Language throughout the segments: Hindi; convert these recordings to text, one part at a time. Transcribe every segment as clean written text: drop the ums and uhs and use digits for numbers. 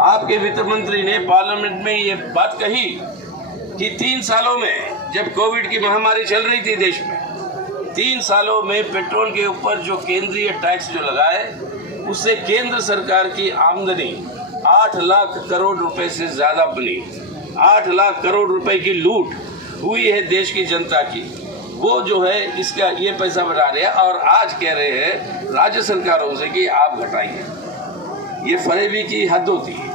आपके वित्त मंत्री ने पार्लियामेंट में ये बात कही कि 3 सालों में, जब कोविड की महामारी चल रही थी देश में, 3 सालों में पेट्रोल के ऊपर जो केंद्रीय टैक्स जो लगाए, उससे केंद्र सरकार की आमदनी 8 लाख करोड़ रुपए से ज्यादा बनी। 8 लाख करोड़ रुपए की लूट हुई है देश की जनता की। वो जो है इसका ये पैसा बना रहे हैं और आज कह रहे हैं राज्य सरकारों से कि आप घटाइए। ये फरेबी की हद होती है।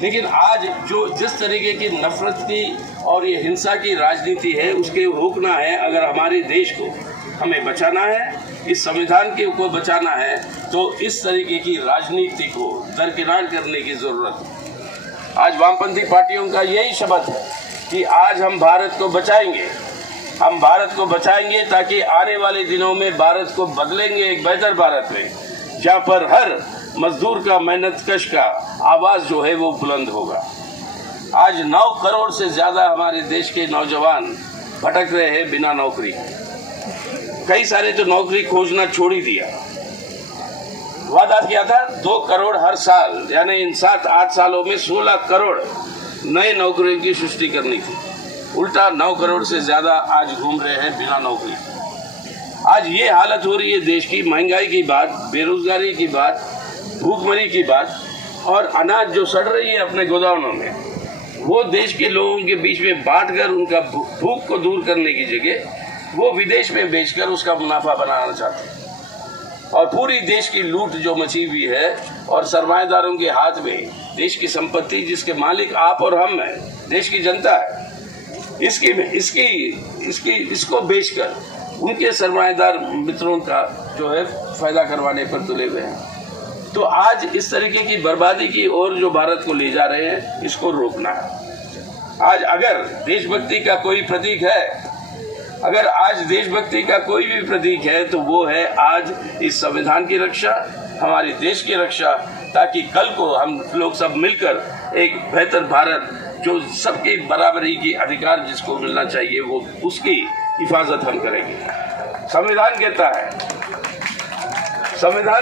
लेकिन आज जो जिस तरीके की नफरत की और ये हिंसा की राजनीति है, उसके रोकना है। अगर हमारे देश को हमें बचाना है, इस संविधान के को बचाना है, तो इस तरीके की राजनीति को दरकिनार करने की जरूरत है। आज वामपंथी पार्टियों का यही शपथ है कि आज हम भारत को बचाएंगे। हम भारत को बचाएंगे ताकि आने वाले दिनों में भारत को बदलेंगे एक बेहतर भारत में, जहाँ पर हर मजदूर का, मेहनतकश का आवाज जो है वो बुलंद होगा। आज 9 करोड़ से ज्यादा हमारे देश के नौजवान भटक रहे हैं बिना नौकरी। कई सारे तो नौकरी खोजना छोड़ ही दिया। वादा किया था 2 करोड़ हर साल, यानी इन 7-8 सालों में 16 करोड़ नए नौकरियों की सृष्टि करनी थी। उल्टा 9 करोड़ से ज्यादा आज घूम रहे हैं बिना नौकरी। आज ये हालत हो रही है देश की। महंगाई की बात, बेरोजगारी की बात, भूखमरी की बात, और अनाज जो सड़ रही है अपने गोदामों में, वो देश के लोगों के बीच में बांटकर उनका भूख को दूर करने की जगह वो विदेश में बेचकर उसका मुनाफा बनाना चाहते हैं। और पूरी देश की लूट जो मची हुई है और सरमाएदारों के हाथ में देश की संपत्ति, जिसके मालिक आप और हम हैं, देश की जनता है, इसको बेचकर उनके सरमाएदार मित्रों का जो है फायदा करवाने पर तुले हुए हैं। तो आज इस तरीके की बर्बादी की ओर जो भारत को ले जा रहे हैं, इसको रोकना है। आज अगर देशभक्ति का कोई प्रतीक है, अगर आज देशभक्ति का कोई भी प्रतीक है, तो वो है आज इस संविधान की रक्षा, हमारे देश की रक्षा, ताकि कल को हम लोग सब मिलकर एक बेहतर भारत, जो सबकी बराबरी की अधिकार जिसको मिलना चाहिए, वो उसकी हिफाजत हम करेंगे। संविधान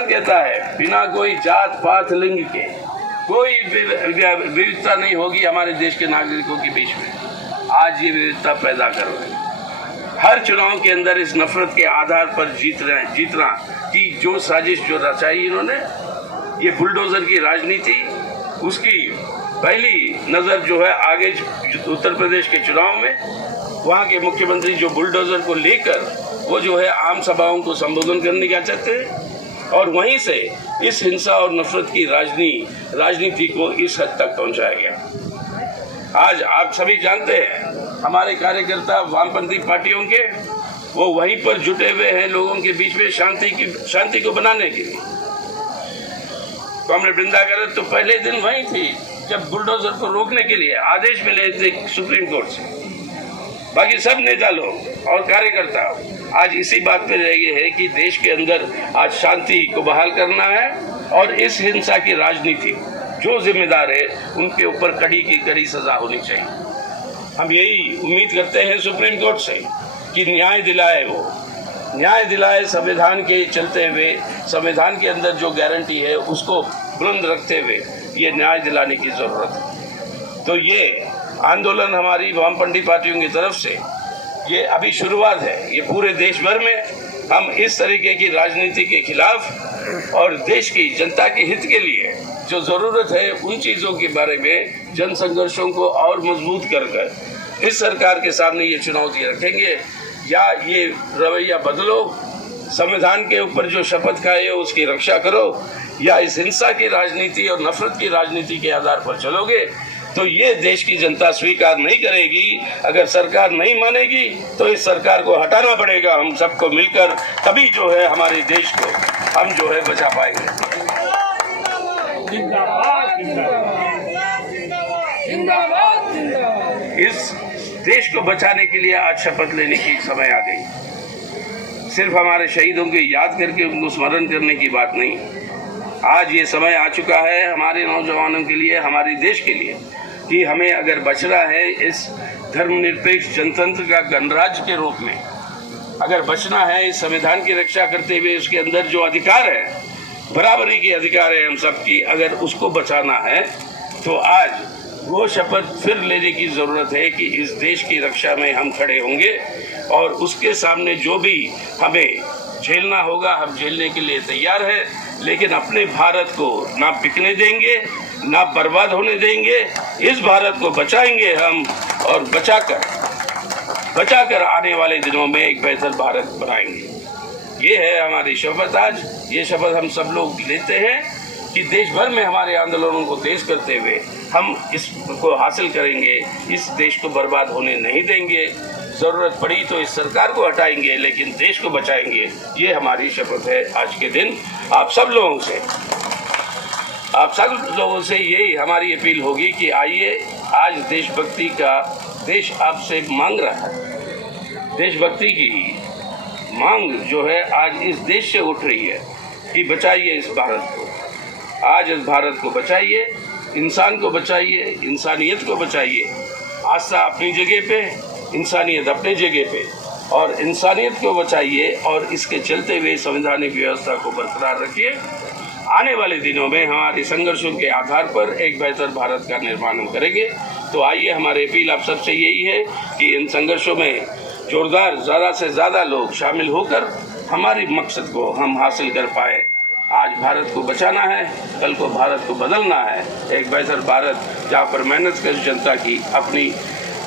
कहता है बिना कोई जात पात लिंग के कोई विविधता नहीं होगी हमारे देश के नागरिकों के बीच में। आज ये विविधता पैदा कर रहे हैं। हर चुनाव के अंदर इस नफरत के आधार पर जीतना की जो साजिश जो रचाई इन्होंने, ये बुलडोजर की राजनीति, उसकी पहली नजर जो है आगे उत्तर प्रदेश के चुनाव में, वहाँ के मुख्यमंत्री जो बुलडोजर को लेकर वो जो है आम सभाओं को संबोधन करने का चाहते हैं, और वहीं से इस हिंसा और नफरत की राजनीति को इस हद तक पहुंचाया गया। आज आप सभी जानते हैं हमारे कार्यकर्ता वामपंथी पार्टियों के, वो वहीं पर जुटे हुए हैं लोगों के बीच में शांति को बनाने के लिए। कॉमरेड वृंदा गरत तो पहले दिन वहीं थी जब बुलडोजर को रोकने के लिए आदेश मिले थे सुप्रीम कोर्ट से। बाकी सब नेता लोग और कार्यकर्ता आज इसी बात पे रह गए हैं कि देश के अंदर आज शांति को बहाल करना है, और इस हिंसा की राजनीति जो जिम्मेदार है उनके ऊपर कड़ी की कड़ी सजा होनी चाहिए। हम यही उम्मीद करते हैं सुप्रीम कोर्ट से कि न्याय दिलाए संविधान के चलते हुए, संविधान के अंदर जो गारंटी है उसको बुलंद रखते हुए ये न्याय दिलाने की जरूरत है। तो ये आंदोलन हमारी वामपंथी पार्टियों की तरफ से ये अभी शुरुआत है। ये पूरे देश भर में हम इस तरीके की राजनीति के खिलाफ और देश की जनता के हित के लिए जो जरूरत है उन चीजों के बारे में जन संघर्षों को और मजबूत कर इस सरकार के सामने ये चुनौती रखेंगे। या ये रवैया बदलो, संविधान के ऊपर जो शपथ खाए हो उसकी रक्षा करो, या इस हिंसा की राजनीति और नफरत की राजनीति के आधार पर चलोगे तो ये देश की जनता स्वीकार नहीं करेगी। अगर सरकार नहीं मानेगी तो इस सरकार को हटाना पड़ेगा हम सबको मिलकर, तभी जो है हमारे देश को हम जो है बचा पाएंगे। इस देश को बचाने के लिए आज शपथ लेने की समय आ गई। सिर्फ हमारे शहीदों को याद करके उनको स्मरण करने की बात नहीं, आज ये समय आ चुका है हमारे नौजवानों के लिए, हमारे देश के लिए, कि हमें अगर बचना है इस धर्मनिरपेक्ष जनतंत्र का गणराज्य के रूप में, अगर बचना है इस संविधान की रक्षा करते हुए उसके अंदर जो अधिकार है बराबरी के अधिकार है हम सबकी। अगर उसको बचाना है तो आज वो शपथ फिर लेने की ज़रूरत है कि इस देश की रक्षा में हम खड़े होंगे और उसके सामने जो भी हमें झेलना होगा हम झेलने के लिए तैयार है, लेकिन अपने भारत को ना बिकने देंगे ना बर्बाद होने देंगे। इस भारत को बचाएंगे हम और बचाकर आने वाले दिनों में एक बेहतर भारत बनाएंगे। ये है हमारी शपथ आज। ये शपथ हम सब लोग लेते हैं कि देश भर में हमारे आंदोलनों को तेज करते हुए हम इसको हासिल करेंगे, इस देश को बर्बाद होने नहीं देंगे। ज़रूरत पड़ी तो इस सरकार को हटाएंगे, लेकिन देश को बचाएंगे। ये हमारी शपथ है आज के दिन। आप सब लोगों से यही हमारी अपील होगी कि आइए, आज देशभक्ति का देश आपसे मांग रहा है। देशभक्ति की मांग जो है आज इस देश से उठ रही है कि बचाइए इस भारत को। आज इस भारत को बचाइए, इंसान को बचाइए, इंसानियत को बचाइए। आस्था अपनी जगह पे, इंसानियत अपनी जगह पे, और इंसानियत को बचाइए और इसके चलते हुए संवैधानिक व्यवस्था को बरकरार रखिए। आने वाले दिनों में हमारे संघर्षों के आधार पर एक बेहतर भारत का निर्माण हम करेंगे। तो आइए, हमारी अपील आप सबसे यही है कि इन संघर्षों में जोरदार ज़्यादा से ज़्यादा लोग शामिल होकर हमारी मकसद को हम हासिल कर पाए। आज भारत को बचाना है, कल को भारत को बदलना है। एक बेहतर भारत जहाँ पर मेहनत कर जनता की अपनी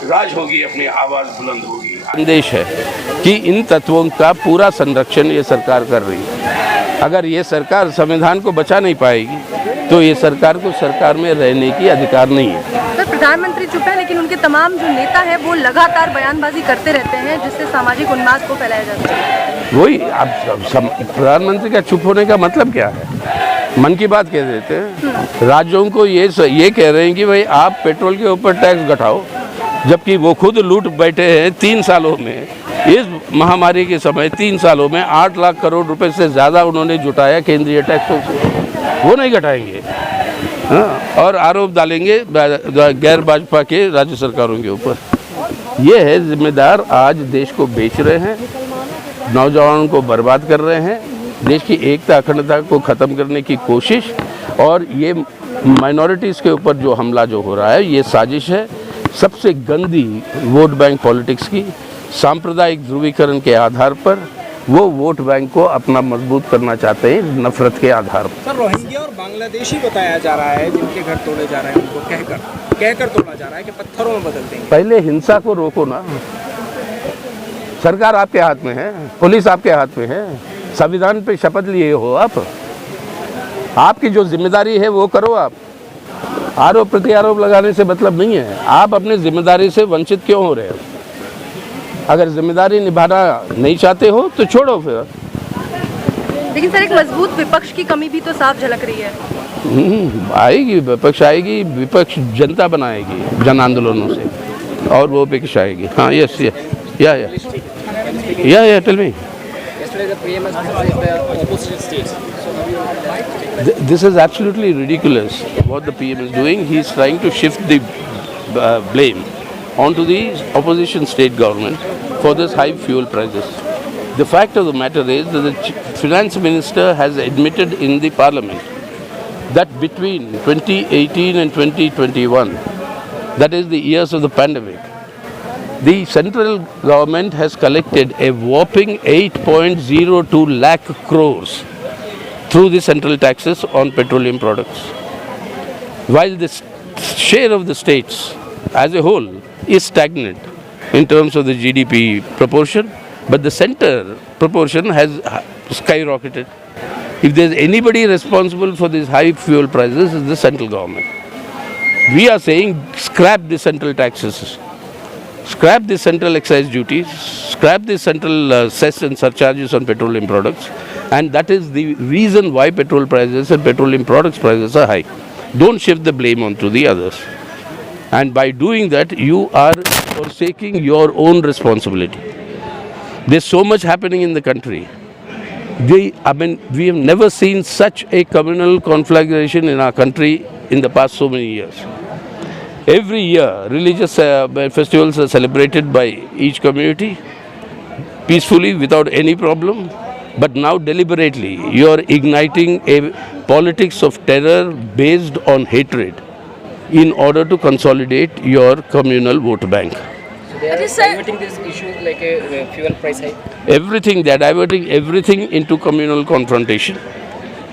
राज होगी, अपनी आवाज़ बुलंद होगी। संदेश है कि इन तत्वों का पूरा संरक्षण ये सरकार कर रही है। अगर ये सरकार संविधान को बचा नहीं पाएगी तो ये सरकार को सरकार में रहने की अधिकार नहीं है। सर, प्रधानमंत्री चुप है, लेकिन उनके तमाम जो नेता हैं वो लगातार बयानबाजी करते रहते हैं जिससे सामाजिक उन्माद को फैलाया जाता है। वही अब प्रधानमंत्री का चुप होने का मतलब क्या है? मन की बात कह देते हैं। राज्यों को ये कह रहे हैं कि भाई आप पेट्रोल के ऊपर टैक्स घटाओ, जबकि वो खुद लूट बैठे हैं 3 सालों में। इस महामारी के समय 3 सालों में 8 लाख करोड़ रुपए से ज़्यादा उन्होंने जुटाया केंद्रीय टैक्सों से। वो नहीं घटाएंगे, हाँ, और आरोप डालेंगे गैर भाजपा के राज्य सरकारों के ऊपर। ये है जिम्मेदार आज देश को बेच रहे हैं, नौजवानों को बर्बाद कर रहे हैं, देश की एकता अखंडता को ख़त्म करने की कोशिश, और ये माइनॉरिटीज़ के ऊपर जो हमला जो हो रहा है ये साजिश है सबसे गंदी वोट बैंक पॉलिटिक्स की। सांप्रदायिक ध्रुवीकरण के आधार पर वो वोट बैंक को अपना मजबूत करना चाहते हैं, नफरत के आधार पर। सर, रोहिंग्या और बांग्लादेशी बताया जा रहा है जिनके घर तोड़े जा रहे हैं, उनको कहकर तोड़ा जा रहा है कि पत्थरों में बदल देंगे। पहले हिंसा को रोको ना। सरकार आपके हाथ में है, पुलिस आपके हाथ में है, संविधान पे शपथ लिए हो आप। आपकी जो जिम्मेदारी है वो करो। आप आरोप प्रत्यारोप लगाने से मतलब नहीं है। आप अपनी जिम्मेदारी से वंचित क्यों हो रहे हो? अगर जिम्मेदारी निभाना नहीं चाहते हो तो छोड़ो फिर। लेकिन सर, एक मजबूत विपक्ष की कमी भी तो साफ झलक रही है। आएगी, विपक्ष आएगी, विपक्ष जनता बनाएगी जन आंदोलनों से, और वो विपक्ष आएगी। हाँ, yes, yeah tell me. This is absolutely ridiculous what the PM is doing. He is trying to shift the blame onto the opposition state government for this high fuel prices. The fact of the matter is that the finance minister has admitted in the parliament that between 2018 and 2021, that is the years of the pandemic, the central government has collected a whopping 8.02 lakh crores through the central taxes on petroleum products, while the share of the states as a whole is stagnant in terms of the GDP proportion, but the center proportion has skyrocketed. If there's anybody responsible for these high fuel prices, it's the central government. We are saying scrap the central taxes, scrap the central excise duties, scrap the central cess and surcharges on petroleum products, and that is the reason why petrol prices and petroleum products prices are high. Don't shift the blame onto the others. And by doing that, you are forsaking your own responsibility. There's so much happening in the country. We have never seen such a communal conflagration in our country in the past so many years. Every year, religious festivals are celebrated by each community peacefully, without any problem. But now deliberately you are igniting a politics of terror based on hatred in order to consolidate your communal vote bank. They are Yes, sir. diverting this issue like a fuel price hike. Everything, they are diverting everything into communal confrontation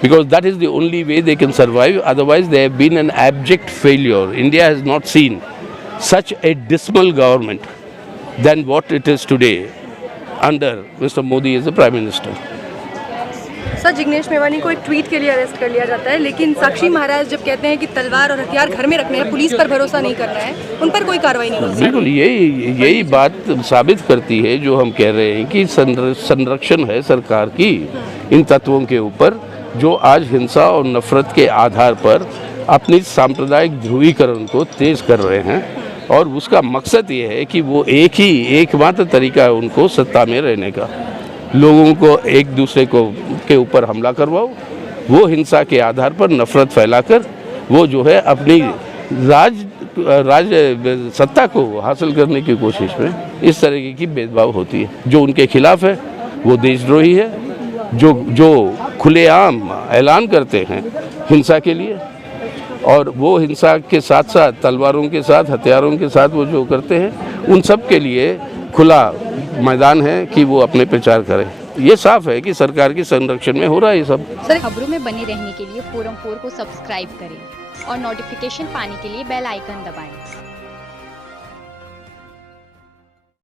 because that is the only way they can survive. Otherwise, they have been an abject failure. India has not seen such a dismal government than what it is today under Mr. Modi as the Prime Minister. Sir, Jignesh Mevani को एक ट्वीट के लिए अरेस्ट कर लिया जाता है, लेकिन साक्षी महाराज जब कहते हैं कि तलवार और हथियार घर में रखने हैं, पुलिस पर भरोसा नहीं करना है, उन पर कोई कार्रवाई नहीं होती। बिल्कुल यही बात साबित करती है जो हम कह रहे हैं कि संरक्षण है सरकार की इन तत्वों के ऊपर जो आज हिंसा और नफरत के आधार पर अपनी सांप्रदायिक ध्रुवीकरण को तेज कर रहे हैं और उसका मकसद ये है कि वो एकमात्र तरीका है उनको सत्ता में रहने का, लोगों को एक दूसरे के ऊपर हमला करवाओ, वो हिंसा के आधार पर नफरत फैलाकर वो जो है अपनी राज सत्ता को हासिल करने की कोशिश में इस तरह की भेदभाव होती है। जो उनके खिलाफ है वो देशद्रोही है, जो खुलेआम ऐलान करते हैं हिंसा के लिए और वो हिंसा के साथ साथ तलवारों के साथ हथियारों के साथ वो जो करते हैं उन सब के लिए खुला मैदान है कि वो अपने प्रचार करें। ये साफ है कि सरकार के संरक्षण में हो रहा है ये सब। खबरों में बने रहने के लिए फोरम 4 को सब्सक्राइब करें और नोटिफिकेशन पाने के लिए बेल आइकन दबाएं।